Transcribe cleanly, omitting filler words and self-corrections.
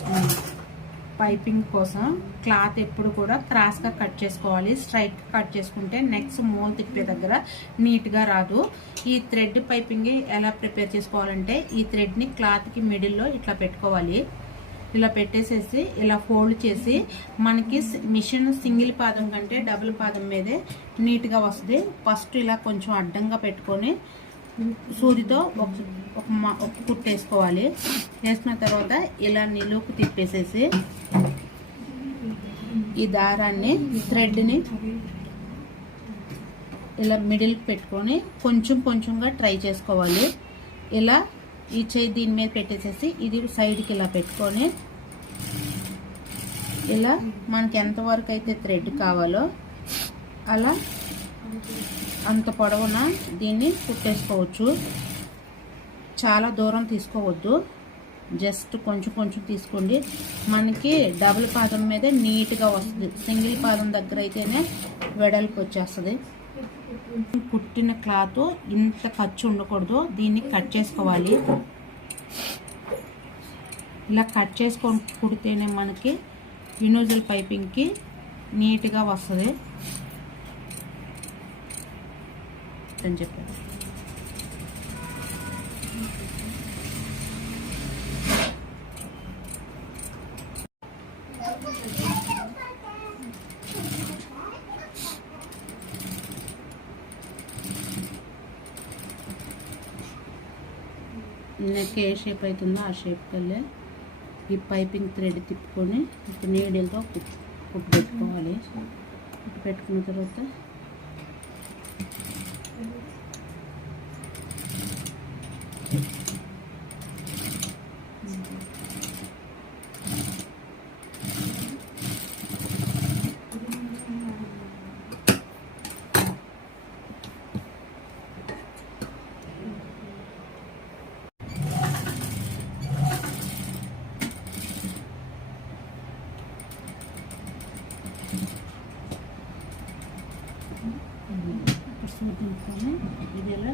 చేసుకున్నాను. పైపింగ్ కోసం క్లాత్ ఎప్పుడు కూడా క్రాస్గా కట్ చేసుకోవాలి. స్ట్రైట్గా కట్ చేసుకుంటే నెక్స్ట్ మూల తిప్పే దగ్గర నీట్గా రాదు. ఈ థ్రెడ్ పైపింగ్ ఎలా ప్రిపేర్ చేసుకోవాలంటే ఈ థ్రెడ్ని క్లాత్కి మిడిల్లో ఇట్లా పెట్టుకోవాలి. ఇలా పెట్టేసేసి ఇలా ఫోల్డ్ చేసి మనకి మిషన్ సింగిల్ పాదం కంటే డబుల్ పాదం మీదే నీట్గా వస్తుంది. ఫస్ట్ ఇలా కొంచెం అడ్డంగా పెట్టుకొని సూదితో ఒక కుట్టేసుకోవాలి. వేసుకున్న తర్వాత ఇలా నిలువుకు తిప్పేసేసి ఈ దారాన్ని థ్రెడ్ని ఇలా మిడిల్కి పెట్టుకొని కొంచెం కొంచెంగా ట్రై చేసుకోవాలి. ఇలా ఈ చేయి దీని మీద పెట్టేసేసి ఇది సైడ్కి ఇలా పెట్టుకొని ఇలా మనకి ఎంతవరకు అయితే థ్రెడ్ కావాలో అలా అంత పొడవున దీన్ని కుట్టేసుకోవచ్చు. చాలా దూరం తీసుకోవద్దు, జస్ట్ కొంచెం కొంచెం తీసుకోండి. మనకి డబుల్ పాదం మీద నీట్గా వస్తుంది. సింగిల్ పాదం దగ్గర అయితేనే వెడల్పు వచ్చేస్తుంది. కుట్టిన క్లాత్ ఇంత ఖర్చు ఉండకూడదు. దీన్ని కట్ చేసుకోవాలి. ఇలా కట్ చేసుకొని కుడితేనే మనకి యూనివర్సల్ పైపింగ్కి నీట్గా వస్తుంది అని చెప్పారు. నెక్ ఏ షేప్ అవుతుందో ఆ షేప్కి వెళ్ళి ఈ పైపింగ్ థ్రెడ్ తిప్పుకొని ఇప్పుడు నీడిల్తో కుట్టు పెట్టుకోవాలి. కుట్టు పెట్టుకున్న తర్వాత ఇది ఎలా